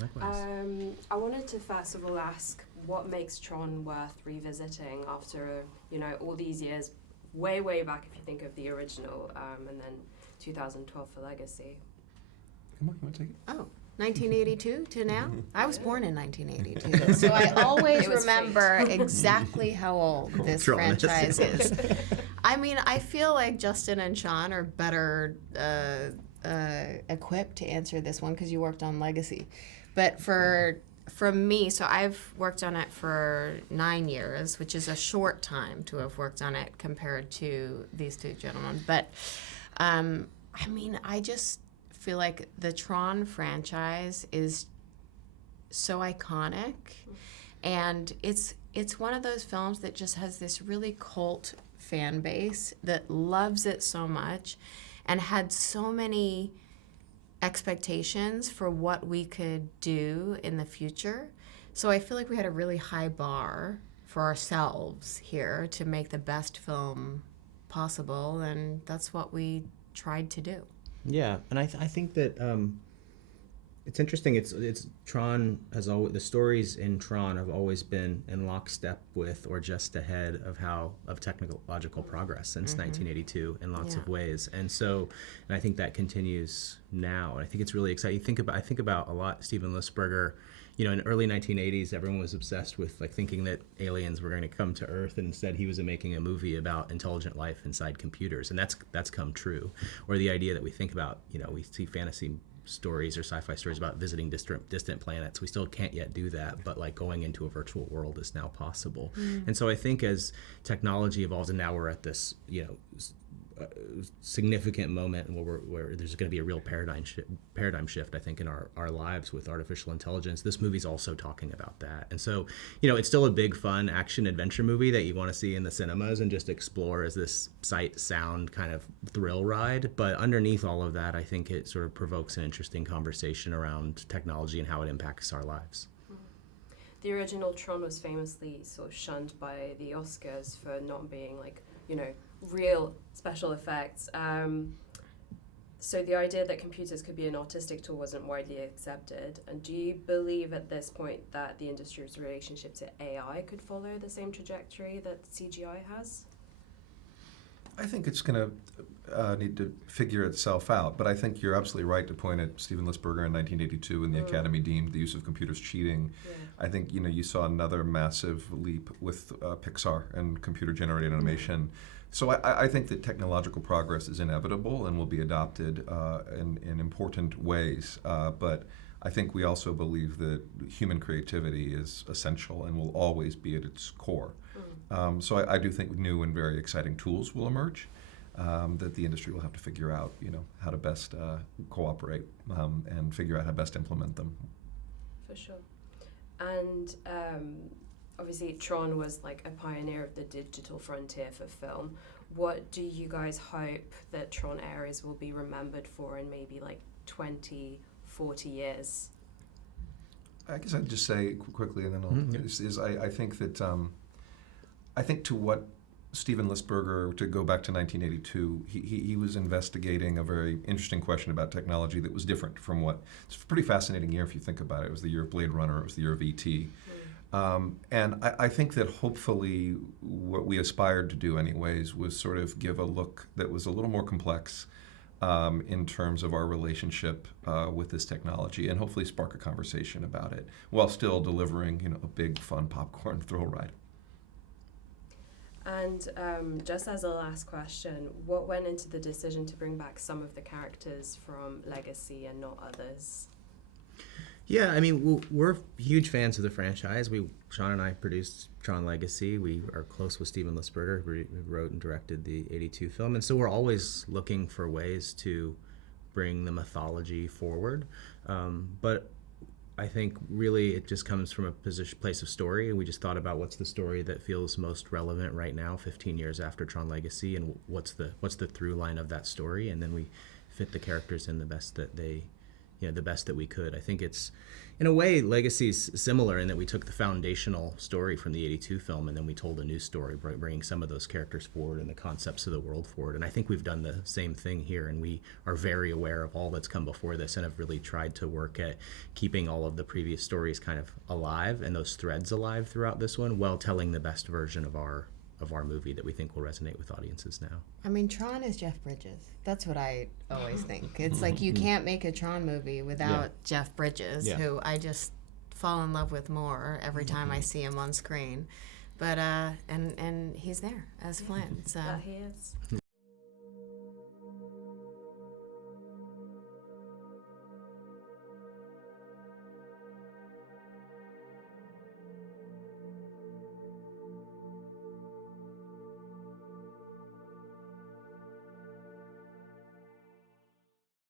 Likewise. I wanted to first of all ask what makes Tron worth revisiting after, all these years, way, way back if you think of the original, and then 2012 for Legacy. Come on, you want to take it? Oh, 1982 to now? I was born in 1982, so I always remember exactly how old this franchise is. I mean, I feel like Justin and Sean are better equipped to answer this one because you worked on Legacy. But from me, so I've worked on it for 9 years, which is a short time to have worked on it compared to these two gentlemen. But, I mean, I just feel like the Tron franchise is so iconic, and it's one of those films that just has this really cult fan base that loves it so much and had so many expectations for what we could do in the future. So I feel like we had a really high bar for ourselves here to make the best film possible, and that's what we tried to do. Yeah, and I think that it's interesting. It's Tron has always, the stories in Tron have always been in lockstep with or just ahead of technological progress since 1982 in lots of ways, and I think that continues now. And I think it's really exciting. I think about a lot Steven Lisberger. In the early 1980s, everyone was obsessed with thinking that aliens were going to come to Earth, and instead he was making a movie about intelligent life inside computers, and that's come true. Or the idea that we think about, we see fantasy stories or sci-fi stories about visiting distant planets. We still can't yet do that, but going into a virtual world is now possible. And so I think as technology evolves, and now we're at this, significant moment where there's going to be a real paradigm shift, I think, in our lives with artificial intelligence. This movie's also talking about that. And so, it's still a big, fun action adventure movie that you want to see in the cinemas and just explore as this sight, sound kind of thrill ride. But underneath all of that, I think it sort of provokes an interesting conversation around technology and how it impacts our lives. The original Tron was famously sort of shunned by the Oscars for not being real special effects. So the idea that computers could be an artistic tool wasn't widely accepted. And do you believe at this point that the industry's relationship to AI could follow the same trajectory that CGI has? I think it's going to need to figure itself out, but I think you're absolutely right to point at Steven Lisberger in 1982 when the Academy deemed the use of computers cheating. Yeah. I think you saw another massive leap with Pixar and computer-generated animation. So I think that technological progress is inevitable and will be adopted in important ways, but I think we also believe that human creativity is essential and will always be at its core. So I do think new and very exciting tools will emerge that the industry will have to figure out, how to best cooperate and figure out how to best implement them. For sure. And obviously Tron was a pioneer of the digital frontier for film. What do you guys hope that Tron ARES will be remembered for in maybe 20, 40 years? I guess I'd just say quickly, and then I'll I think that I think to what Steven Lisberger, to go back to 1982, he was investigating a very interesting question about technology that was different from it's a pretty fascinating year if you think about it. It was the year of Blade Runner, it was the year of E.T. And I think that hopefully what we aspired to do anyways was sort of give a look that was a little more complex in terms of our relationship with this technology, and hopefully spark a conversation about it while still delivering a big, fun popcorn thrill ride. And just as a last question, what went into the decision to bring back some of the characters from Legacy and not others? Yeah, I mean, we're huge fans of the franchise. Sean and I produced Tron Legacy. We are close with Steven Lisberger, who wrote and directed the 82 film. And so we're always looking for ways to bring the mythology forward. But I think really it just comes from a place of story. We just thought about what's the story that feels most relevant right now, 15 years after Tron Legacy, and what's the through line of that story. And then we fit the characters in the best that they the best that we could. I think it's, in a way, Legacy's similar in that we took the foundational story from the '82 film and then we told a new story, bringing some of those characters forward and the concepts of the world forward. And I think we've done the same thing here, and we are very aware of all that's come before this and have really tried to work at keeping all of the previous stories kind of alive and those threads alive throughout this one, while telling the best version of our movie that we think will resonate with audiences now. I mean, Tron is Jeff Bridges. That's what I always think. It's like you can't make a Tron movie without Jeff Bridges, who I just fall in love with more every time I see him on screen. But and he's there as Flynn. So That he is.